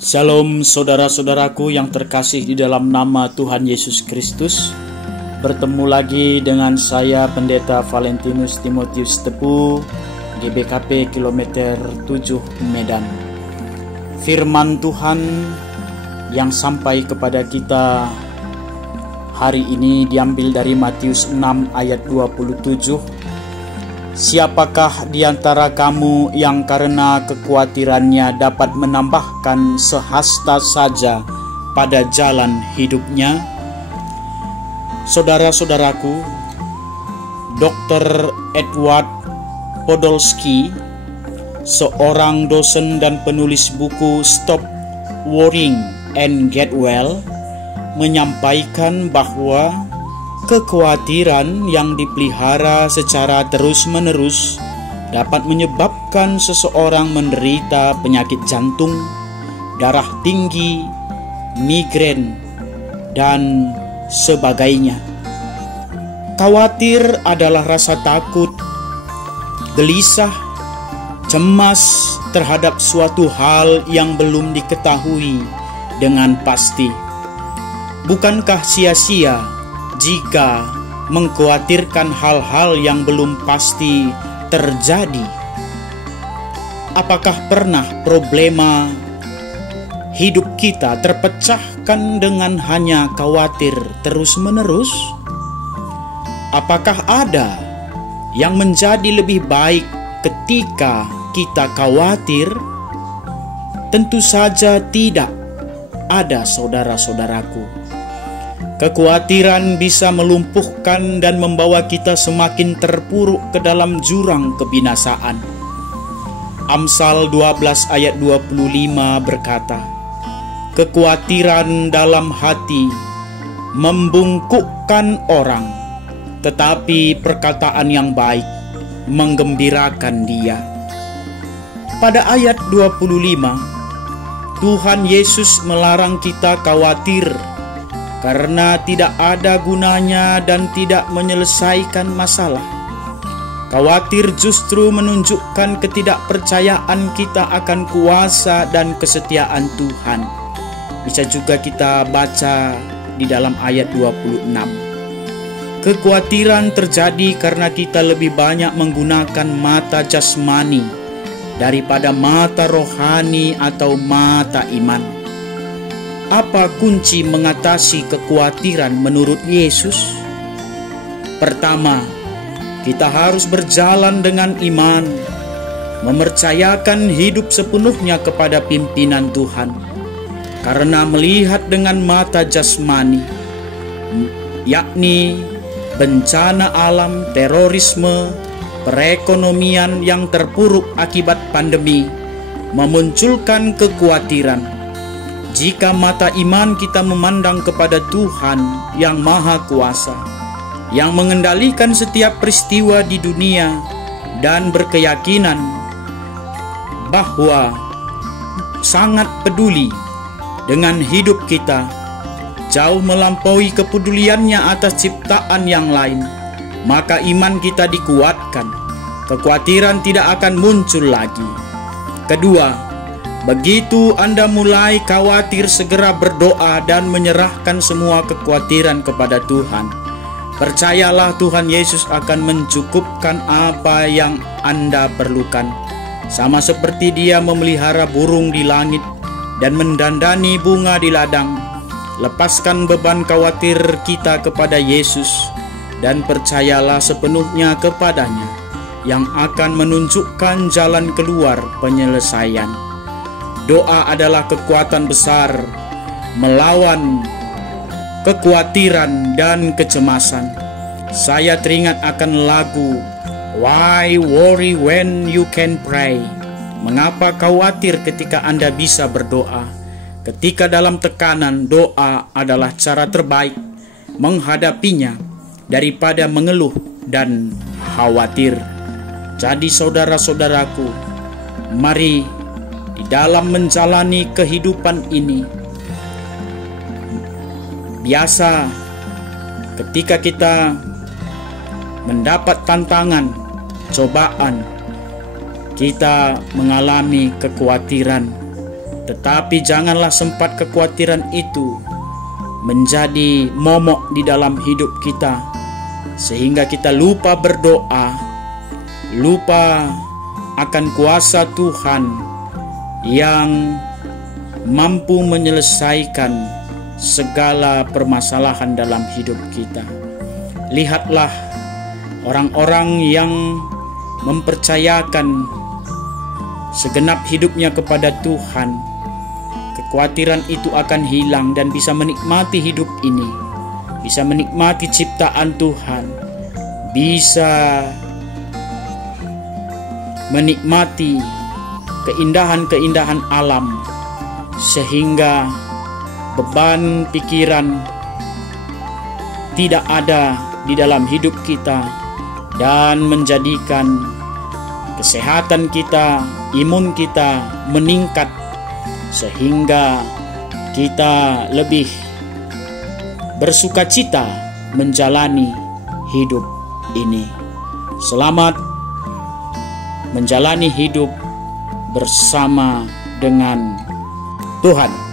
Shalom saudara-saudaraku yang terkasih di dalam nama Tuhan Yesus Kristus. Bertemu lagi dengan saya Pendeta Valentinus Timotius Tepu, GBKP Kilometer 7 Medan. Firman Tuhan yang sampai kepada kita hari ini diambil dari Matius 6 ayat 27. Siapakah di antara kamu yang karena kekhawatirannya dapat menambahkan sehasta saja pada jalan hidupnya? Saudara-saudaraku, Dr. Edward Podolsky, seorang dosen dan penulis buku Stop Worrying and Get Well, menyampaikan bahwa kekhawatiran yang dipelihara secara terus-menerus dapat menyebabkan seseorang menderita penyakit jantung, darah tinggi, migrain, dan sebagainya. Khawatir adalah rasa takut, gelisah, cemas terhadap suatu hal yang belum diketahui dengan pasti. Bukankah sia-sia jika mengkhawatirkan hal-hal yang belum pasti terjadi? Apakah pernah problema hidup kita terpecahkan dengan hanya khawatir terus-menerus? Apakah ada yang menjadi lebih baik ketika kita khawatir? Tentu saja tidak ada, saudara-saudaraku. Kekhawatiran bisa melumpuhkan dan membawa kita semakin terpuruk ke dalam jurang kebinasaan. Amsal 12 ayat 25 berkata, kekhawatiran dalam hati membungkukkan orang, tetapi perkataan yang baik menggembirakan dia. Pada ayat 25, Tuhan Yesus melarang kita khawatir karena tidak ada gunanya dan tidak menyelesaikan masalah. Khawatir justru menunjukkan ketidakpercayaan kita akan kuasa dan kesetiaan Tuhan. Bisa juga kita baca di dalam ayat 26. Kekhawatiran terjadi karena kita lebih banyak menggunakan mata jasmani daripada mata rohani atau mata iman. Apa kunci mengatasi kekhawatiran menurut Yesus? Pertama, kita harus berjalan dengan iman, mempercayakan hidup sepenuhnya kepada pimpinan Tuhan. Karena melihat dengan mata jasmani, yakni bencana alam, terorisme, perekonomian yang terpuruk akibat pandemi, memunculkan kekhawatiran. Jika mata iman kita memandang kepada Tuhan yang Maha Kuasa, yang mengendalikan setiap peristiwa di dunia, dan berkeyakinan bahwa sangat peduli dengan hidup kita, jauh melampaui kepeduliannya atas ciptaan yang lain, maka iman kita dikuatkan. Kekhawatiran tidak akan muncul lagi. Kedua, begitu Anda mulai khawatir, segera berdoa dan menyerahkan semua kekhawatiran kepada Tuhan. Percayalah Tuhan Yesus akan mencukupkan apa yang Anda perlukan. Sama seperti Dia memelihara burung di langit dan mendandani bunga di ladang. Lepaskan beban khawatir kita kepada Yesus dan percayalah sepenuhnya kepadanya yang akan menunjukkan jalan keluar penyelesaian. Doa adalah kekuatan besar melawan kekhawatiran dan kecemasan. Saya teringat akan lagu Why Worry When You Can Pray? Mengapa khawatir ketika Anda bisa berdoa? Ketika dalam tekanan, doa adalah cara terbaik menghadapinya daripada mengeluh dan khawatir. Jadi saudara-saudaraku, mari di dalam menjalani kehidupan ini, biasa ketika kita mendapat tantangan, cobaan, kita mengalami kekhawatiran. Tetapi janganlah sempat kekhawatiran itu menjadi momok di dalam hidup kita, sehingga kita lupa berdoa, lupa akan kuasa Tuhan yang mampu menyelesaikan segala permasalahan dalam hidup kita. Lihatlah orang-orang yang mempercayakan segenap hidupnya kepada Tuhan, kekhawatiran itu akan hilang dan bisa menikmati hidup ini, bisa menikmati ciptaan Tuhan, bisa menikmati keindahan-keindahan alam, sehingga beban pikiran tidak ada di dalam hidup kita dan menjadikan kesehatan kita, imun kita meningkat, sehingga kita lebih bersukacita menjalani hidup ini. Selamat menjalani hidup bersama dengan Tuhan.